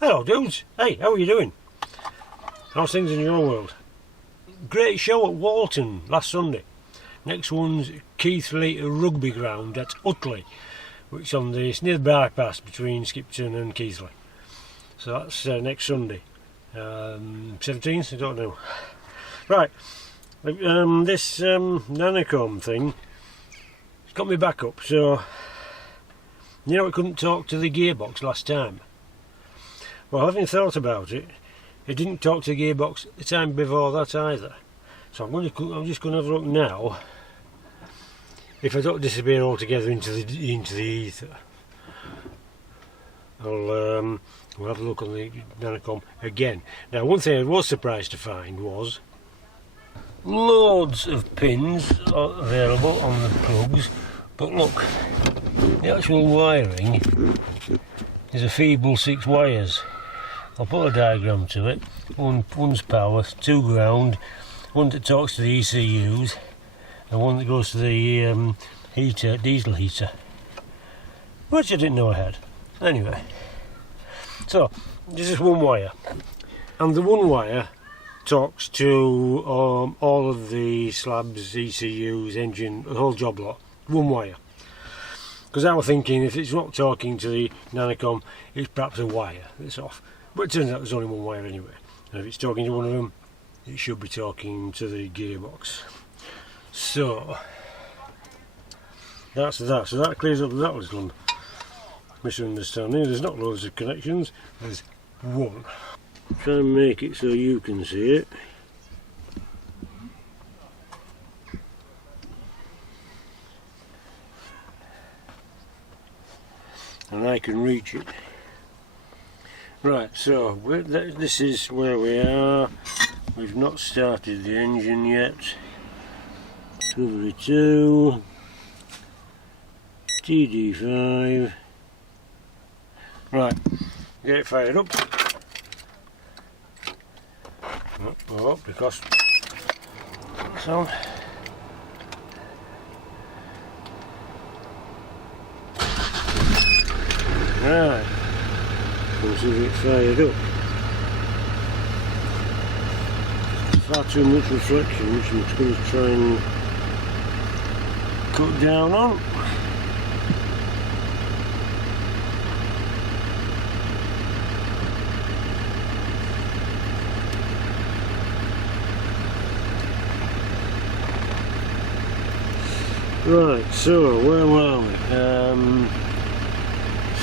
Hello dudes, hey, how are you doing? How's things in your world? Great show at Walton last Sunday. Next one's Keighley Rugby Ground at Utley, which is it's near the bypass between Skipton and Keighley. So that's next Sunday. 17th, I don't know. Right, this Nanocoming thing, it's got me back up, so you know I couldn't talk to the gearbox last time. Well, having thought about it, it didn't talk to the gearbox the time before that either. So I'm just going to have a look now if I don't disappear altogether into the ether. We'll have a look on the Nanocom again. Now, one thing I was surprised to find was loads of pins available on the plugs, but look, the actual wiring is a feeble 6 wires. I'll put a diagram to it. One's power, 2 ground, one that talks to the ECUs, and one that goes to the diesel heater, which I didn't know I had. Anyway, so this is one wire, and the one wire talks to all of the slabs, ECUs, engine, the whole job lot. One wire. Because I was thinking if it's not talking to the Nanocom, it's perhaps a wire that's off. But it turns out there's only one wire anyway. And if it's talking to one of them, it should be talking to the gearbox. So that's that. So that clears up that little misunderstanding. There's not loads of connections, there's one. Try and make it so you can see it. And I can reach it. Right, so this is where we are. We've not started the engine yet. Discovery 2, TD5. Right, get it fired up. Oh, because sound. Right, we'll see if it fired up. Far too much reflection, which I'm just going to try and cut down on. Right, so where were we?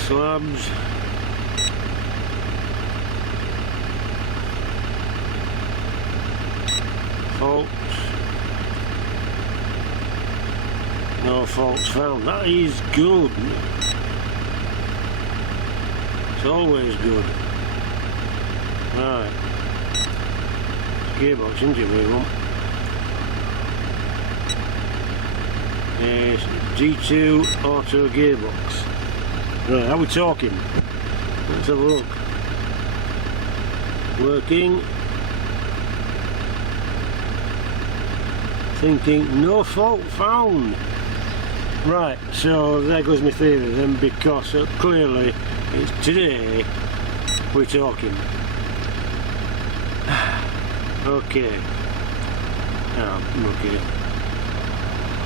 Slabs. Faults. No faults found. That is good. It's always good. Right. Gearbox, isn't it, we want? Yes, D2 auto gearbox. Right, how are we talking? Let's have a look. Working. Thinking, no fault found. Right, so there goes my theory then, because clearly it's today we're talking. Okay. Okay.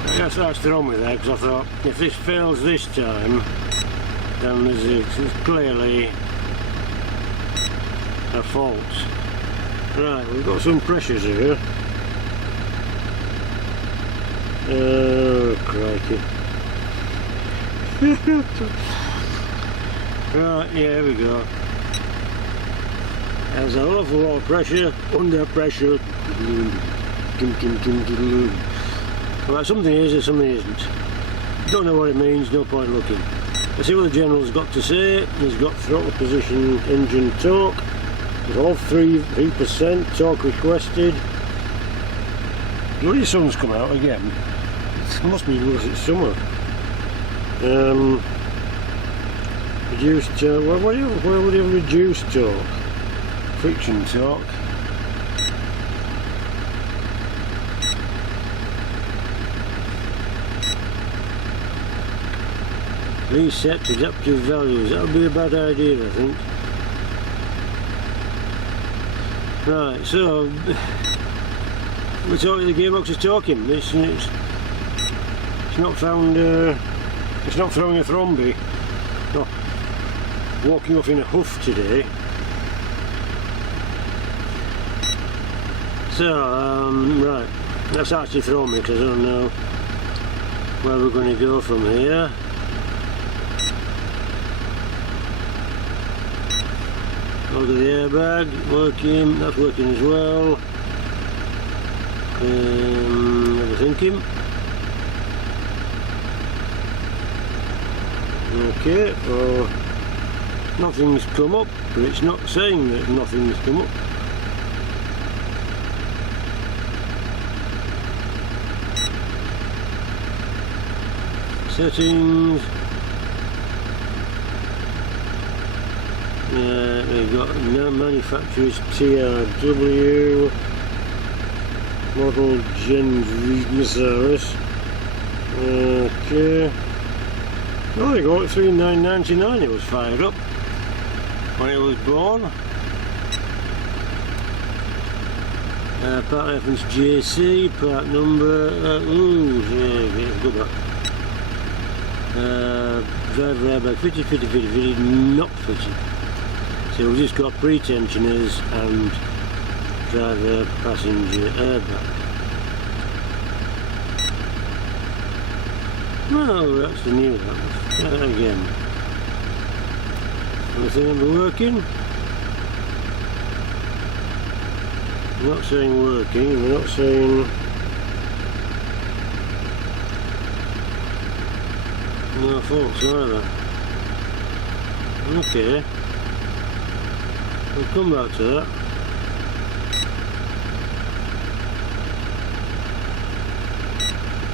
I guess that's thrown me there, because I thought if this fails this time, then there's clearly a fault. Right, we've got some pressures here. Oh, crikey. Right, yeah, here we go. There's an awful lot of pressure, under pressure. Well, something is and something isn't. Don't know what it means, no point looking. Let's see what the general's got to say. He's got throttle position, engine torque. It's all 3%, torque requested. Bloody sun's come out again. It must be because it's summer. Reduced torque. Where would you have reduced torque? Friction torque. Reset adaptive values. That would be a bad idea, I think. Right, so we're talking, the gearbox is talking. It's not found. It's not throwing a thromby. Not walking off in a huff today. So right, that's actually thrown me because I don't know where we're going to go from here. Look at the airbag, working, that's working as well. Never thinking. Okay, nothing's come up, but it's not saying that nothing's come up. Settings. We've got manufacturer's TRW, model Gen Vegasaurus. Okay. Oh, they got it 3999. It was fired up when it was born. Part reference JC, part number. Go back. Driver airbag fitted, not fitted. So we've just got pre-tensioners and driver passenger airbag. No, that's the new one. Again. Anything ever working? We're not saying working, we're not saying. No faults either. Okay. We'll come back to that.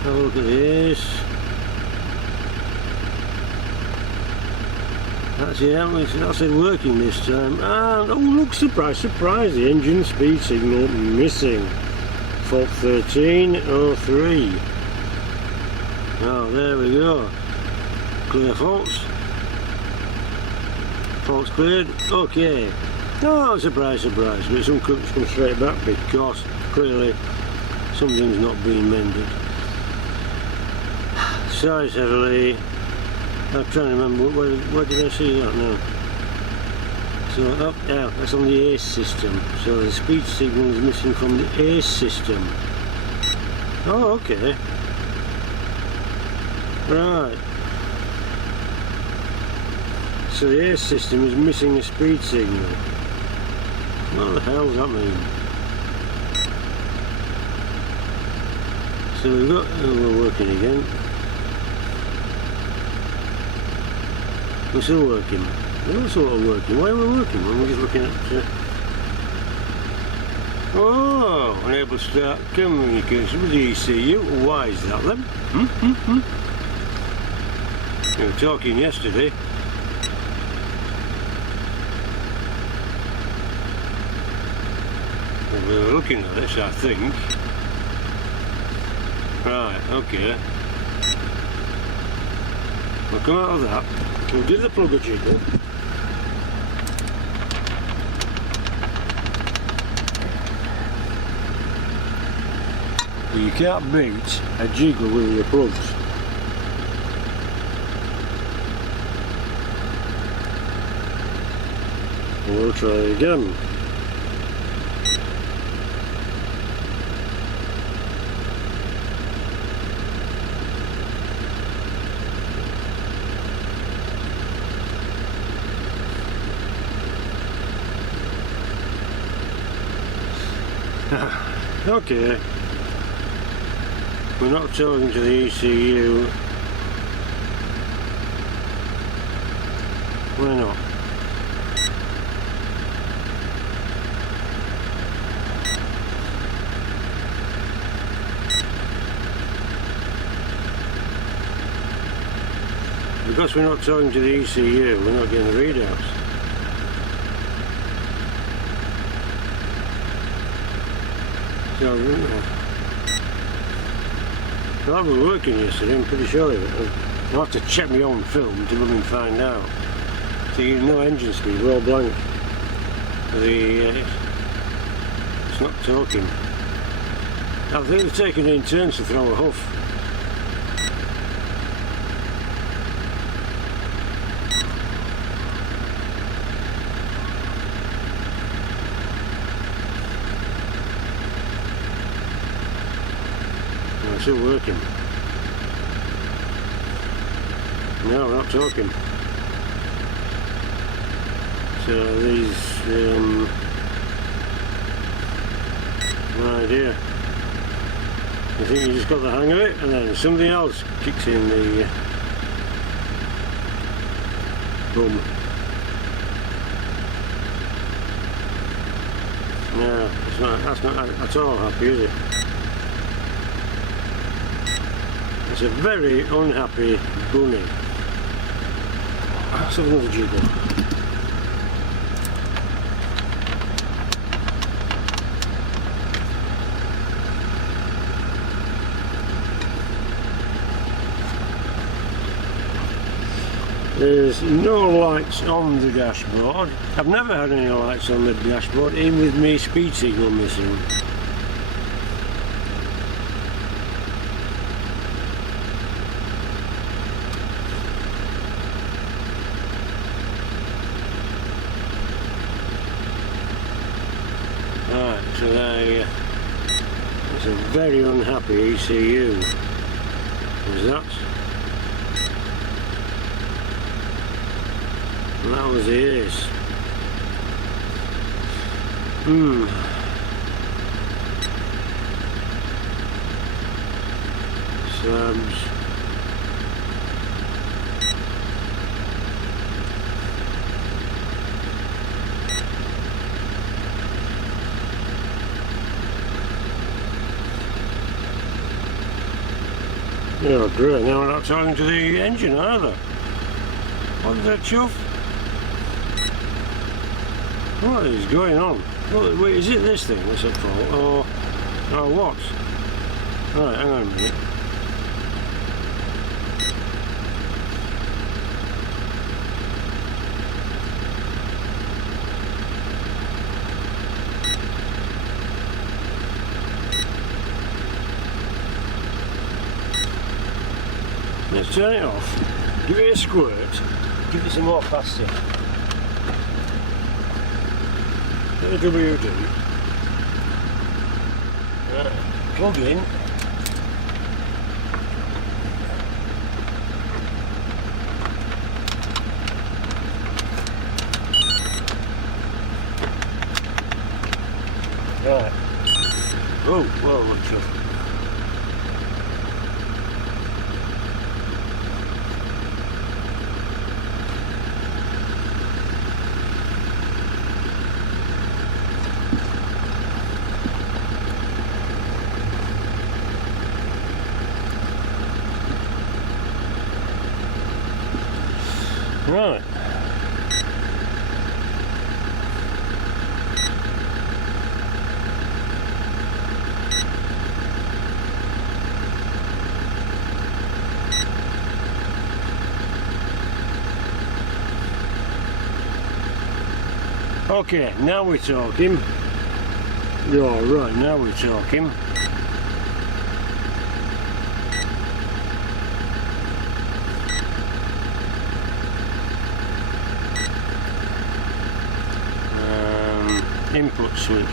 Have a look at this. That's it working this time. And oh look, surprise, the engine speed signal missing. Fault 1303. Oh, there we go. Clear faults. Faults cleared. Okay. Oh, surprise, but some cooks come straight back because clearly something's not being mended. Size heavily. I'm trying to remember where did I see that now? So up, yeah, that's on the ACE system. So the speed signal is missing from the ACE system. Oh, okay. Right. So the ACE system is missing a speed signal. What the hell does that mean? So we've got, we're working again. We're still working. We're sort of working. Why are we working? We're just looking at. Oh, unable to start communication with the ECU. Why is that then? We were talking yesterday. We were looking at this, I think. Right, okay. We'll come out of that. We'll do the plugger jiggle. You can't beat a jiggle with your plugs. We'll try again. Okay, we're not talking to the ECU. Why not? Because we're not talking to the ECU, we're not getting the readouts. So, well, we were working yesterday, I'm pretty sure of it. I'll have to check my own film to come and find out. So you no engine speed, we're all blank. The it's not talking. I think they're taking it in turns to throw a hoof. No, it's still working. No, we're not talking. So these, no idea. I think you just got the hang of it, and then something else kicks in the boom. No, that's not at all happy, is it? It's a very unhappy bunny. Let's have another jiggle. There's no lights on the dashboard. I've never had any lights on the dashboard, even with me speed signal missing. Right, so there, it's a very unhappy ECU. Is that? And that was the ace. Slabs. Oh great, now we're not talking to the engine either. What is that chuff? What is going on? Wait, is it this thing that's at fault, or what? Right, hang on a minute. Let's turn it off. Give it a squirt. Give it some more plastic. WD. Plug in. Right. Oh, well, what's up? Right. Okay, now we're talking. Yeah, right, now we're talking. Input switch,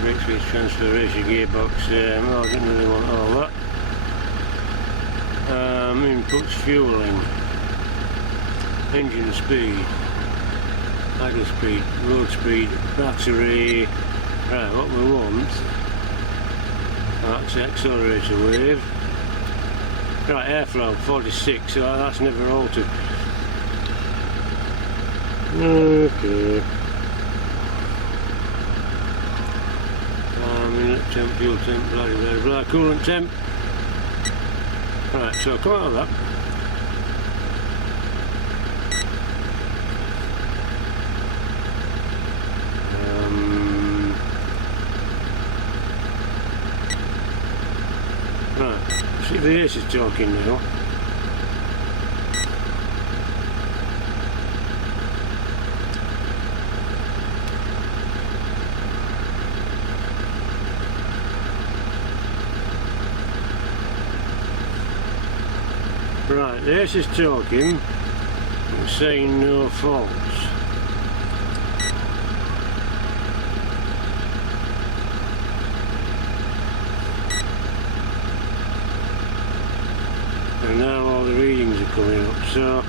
brake switch, transfer ratio, gearbox. Well, I didn't really want all that. Inputs, fueling, engine speed, idle speed, road speed, battery. Right, what we want, that's the accelerator wave. Right, airflow 46, so that's never altered. Okay. Inlet temp, fuel temp, blah blah blah, coolant temp. Right, so come out of that. Right, see if the ace is talking now. Right, this is talking, I'm saying no faults. And now all the readings are coming up. So,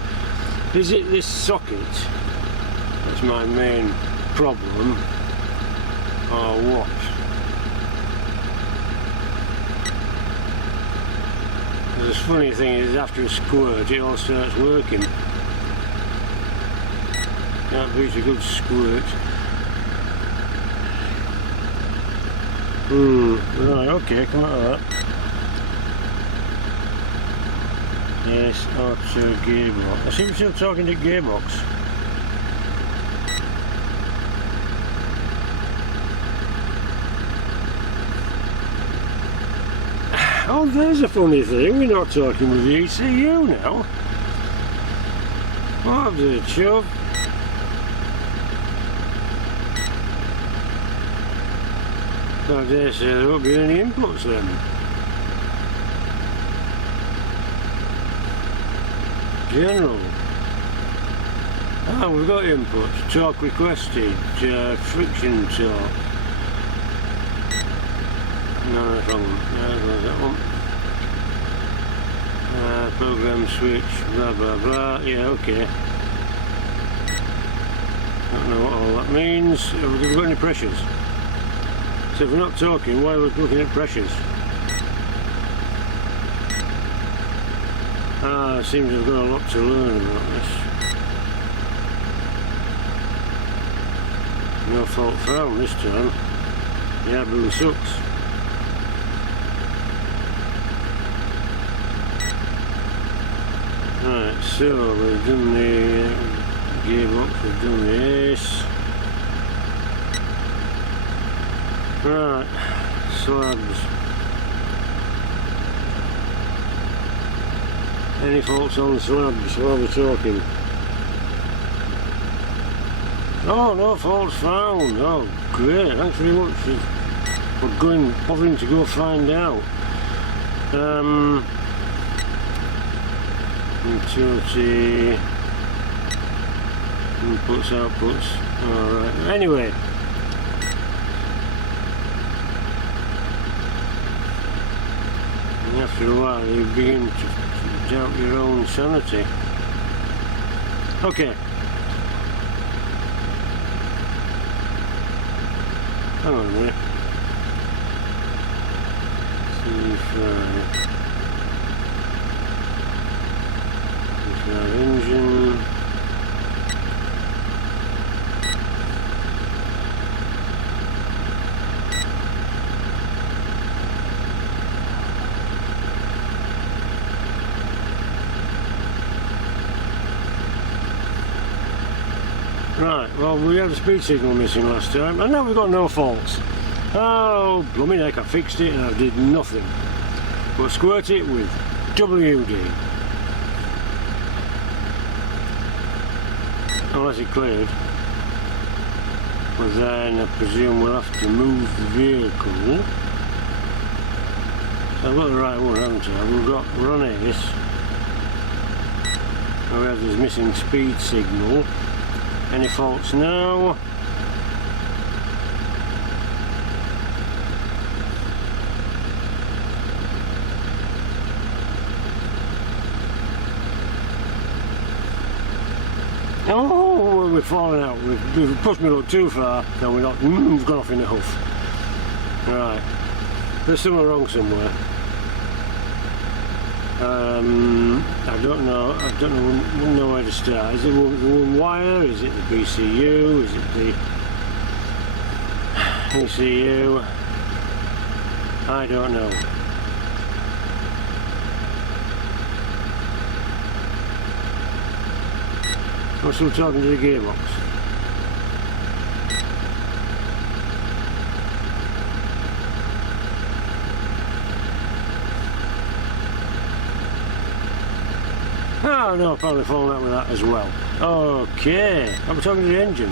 is it this socket that's my main problem, or what? The funny thing is, after a squirt it all starts working. That beats a good squirt. Right, okay, come out of that. Yes, auto gearbox. I seem to be still talking to gearbox. Oh, there's a funny thing, we're not talking with the ECU now. What the chuff? I dare say there won't be any inputs then. General. Ah, we've got inputs. Torque requested, friction torque. No, that's wrong. There goes that one. Program switch, blah blah blah. Yeah, okay. Don't know what all that means. Have we got any pressures? So if we're not talking, why are we looking at pressures? Ah, it seems we've got a lot to learn about this. No fault found this time. Yeah, blue sucks. Right, so we've done the gearbox, we've done this. Right, slabs. Any faults on the slabs while we're talking? Oh, no faults found. Oh, great. Thanks very much for bothering to go find out. Utility, inputs, outputs. Alright, anyway. And after a while you begin to doubt your own sanity. Okay. Hang on a minute. C5. Engine. Right, well we had a speed signal missing last time and now we've got no faults. Oh, blooming heck, I fixed it and I did nothing but squirt it with WD. Unless it cleared, but then I presume we'll have to move the vehicle. So I've got the right one, haven't I? We're on this. We have this missing speed signal. Any faults now? Oh, we're falling out. We've pushed me a little too far. No, we're not. We've gone off in a huff. Right. There's something wrong somewhere. I don't know. I don't know where to start. Is it one wire? Is it the BCU? Is it the ECU? I don't know. I'm still talking to the gearbox. Oh no, probably falling out with that as well. Okay, I'm talking to the engine.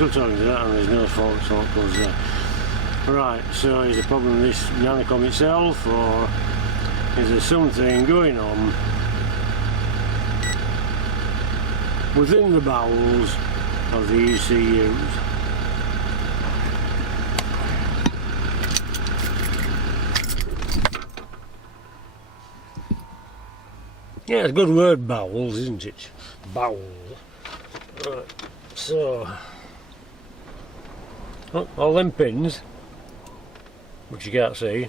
still talking to that and there's no fault codes there. Right, so is the problem this Nanocom itself, or is there something going on within the bowels of the ECUs? Yeah, it's a good word, bowels, isn't it? Bowel. Right, so all them pins, which you can't see,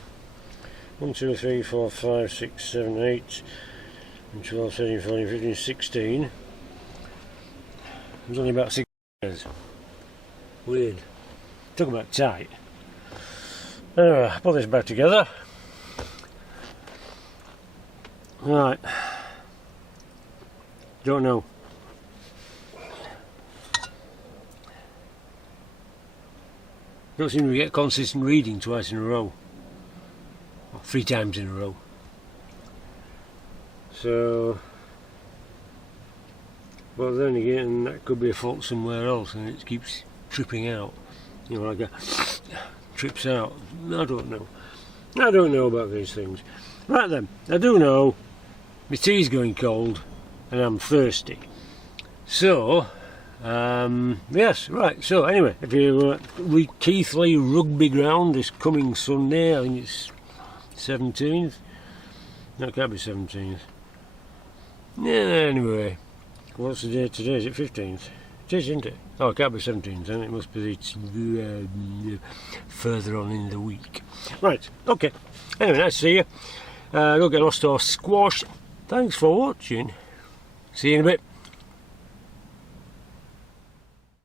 1, 2, 3, 4, 5, 6, 7, 8, 12, 13, 14, 15, 16. There's only about 6 pairs. Weird. Talk about tight. Anyway, put this back together. Right. Don't know. Don't seem to get consistent reading twice in a row. Or 3 times in a row. So, but then again, that could be a fault somewhere else and it keeps tripping out. You know, like a trips out. I don't know. I don't know about these things. Right then, I do know my tea's going cold and I'm thirsty. So, yes, right, so anyway, if you we Keithley Rugby Ground this coming Sunday, I think it's 17th. No, it can't be 17th. Yeah, anyway, what's the date today? Is it 15th? It is, isn't it? Oh, it can't be 17th, then it must be further on in the week. Right, okay. Anyway, nice to see you. Don't get lost or squashed. Thanks for watching. See you in a bit.